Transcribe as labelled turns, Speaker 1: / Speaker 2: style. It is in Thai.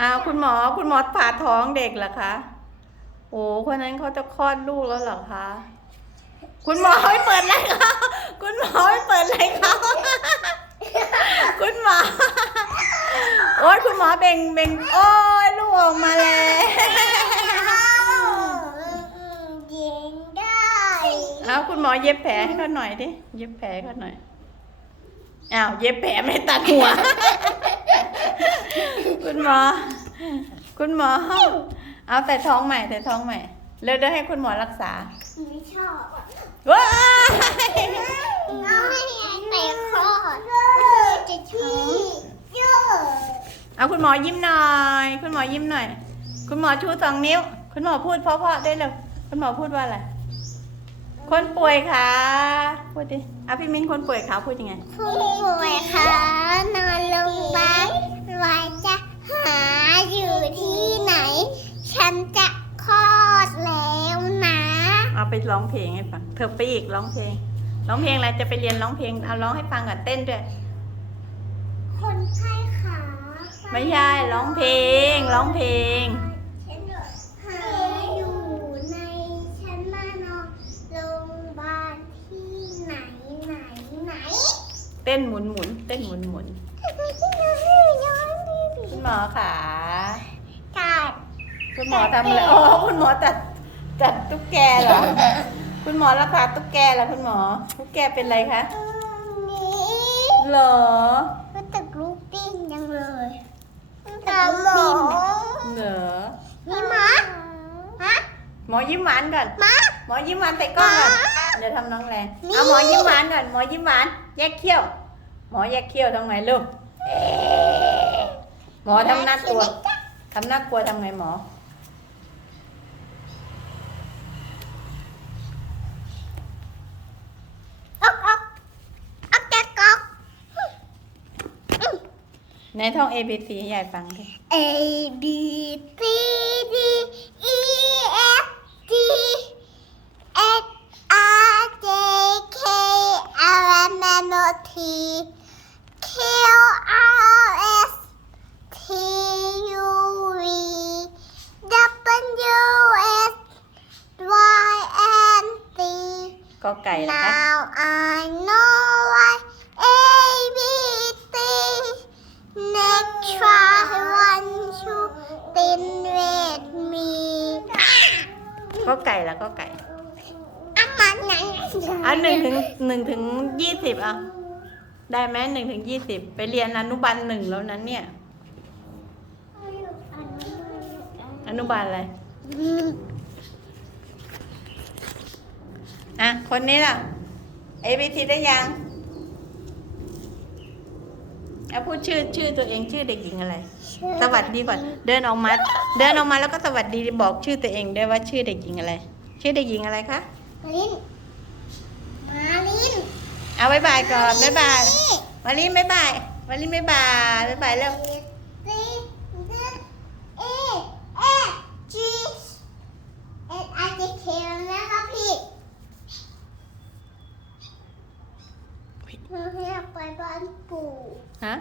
Speaker 1: อ้าวคุณหมอคุณหมอผ่าท้องเด็กเหรอคะโอ้คนนั้นเขาจะคลอดลูกแล้วเหรอคะ คุณหมอไม่เปิดอะไรเขาคุณหมอไม่เปิดอะไรเขาคุณหมอโอ้ยคุณหมอเบ่งเบ่งโอ้ยลูกออกมาแล้ว
Speaker 2: เย็นได้
Speaker 1: เอาคุณหมอเย็บแผลให้เขาหน่อยดิเย็บแผลเขาหน่อยอ้าวเย็บแผลไม่ตัดหัว คุณหมอ คุณหมอ เอาแต่ท้องใหม่แต่ท้องใหม่เร็วเดี๋ยวให้คุณหมอรักษา
Speaker 2: ไม่ชอบ
Speaker 1: ว้าย
Speaker 2: เอาให้แต่คลอดจะชี้เยอะ
Speaker 1: เอาคุณหมอยิ้มหน่อย คุณหมอยิ้มหน่อย คุณหมอชูสองนิ้ว คุณหมอพูดเพราะๆได้เลยคุณหมอพูดว่าอะไร คนป่วยค่ะ พูดดิเอาพี่มิ้นคนป่วยขาพูดยังไง
Speaker 2: ผู้ป่วยคะนอนโรงพยาบาลว่าจะหาอยู่ที่ไหน ฉันจะคลอดแล้วนะ
Speaker 1: เอาไปร้องเพลงให้ฟัง เธอไปอีกร้องเพลง ร้องเพลงอะไรจะไปเรียนร้องเพลง เอาร้องให้ฟังก่อนเต้นด้วย
Speaker 2: คนไข้ขา
Speaker 1: ไม่ใช่ร้องเพลง ร้องเพลง
Speaker 2: ฉันหาอยู่ในฉันมานอนโรงพยาบาลที่ไหนไหนไหน
Speaker 1: เต้นหมุนหมุนเต้นหมุนหมุนคุณ หมอขา
Speaker 2: กัด
Speaker 1: คุณหมอทำอะไรโอ้คุณหมอตัดตัดตุ๊กแกเหรอ คุณหมอรักษาตุ๊กแกเหรอคุณหมอ ตุ๊กแกเป็นอะไรคะ
Speaker 2: นี้
Speaker 1: เหรอ
Speaker 2: รู้ตึกลูกปิ้งจังเลยตาหมอ
Speaker 1: เหรอ
Speaker 2: นี่หมาฮะ
Speaker 1: หมอยิ้มหวานก่อน
Speaker 2: หมา
Speaker 1: หมอยิ้มหวานใส่กล้องก่อน
Speaker 2: หมา
Speaker 1: เดี๋ยวทำน้องแรง
Speaker 2: นี่
Speaker 1: เอาหมอยิ้มหวานก่อน หมอยิ้มหวานแยกเขี้ยว หมอแยกเขี้ยวทำไงลูกหม อทำหน้ากลัวทำหน้ากลัวทำไงหมอ
Speaker 2: อ๊อกอ๊อกอ๊อกแกกอ๊อก
Speaker 1: ในท่อง A B C ให้ยายฟังดิ
Speaker 2: A B C D E
Speaker 1: ก็ไก่ละคะ
Speaker 2: Now I know why A B C Next try one two then with me
Speaker 1: ก็ไก่ละก็ไก่
Speaker 2: อันนั้นไง
Speaker 1: อะหนึ่งถึงหนึ่งถึงยี่สิบอะได้ไหมหนึ่งถึงยี่สิบไปเรียนอนุบาลหนึ่งแล้วนั้นเนี่ย อนุบาลอะไร อะ คนนี้ล่ะ เอบีทีได้ยังเอาพูดชื่อชื่อตัวเองชื่อเด็กหญิงอะไร สวัสดีก่อน เดินออกมา เดินออกมาแล้วก็สวัสดีบอกชื่อตัวเองด้วยว่าชื่อเด็กหญิงอะไร ชื่อเด็กหญิงอะไรคะ
Speaker 2: มาลินมาลิน
Speaker 1: เอาบายบายก่อนบายบายมาลินบายบายมาลินบายบายบายบายเร็ว
Speaker 2: เอเจีเอไอเจเค
Speaker 1: Huh?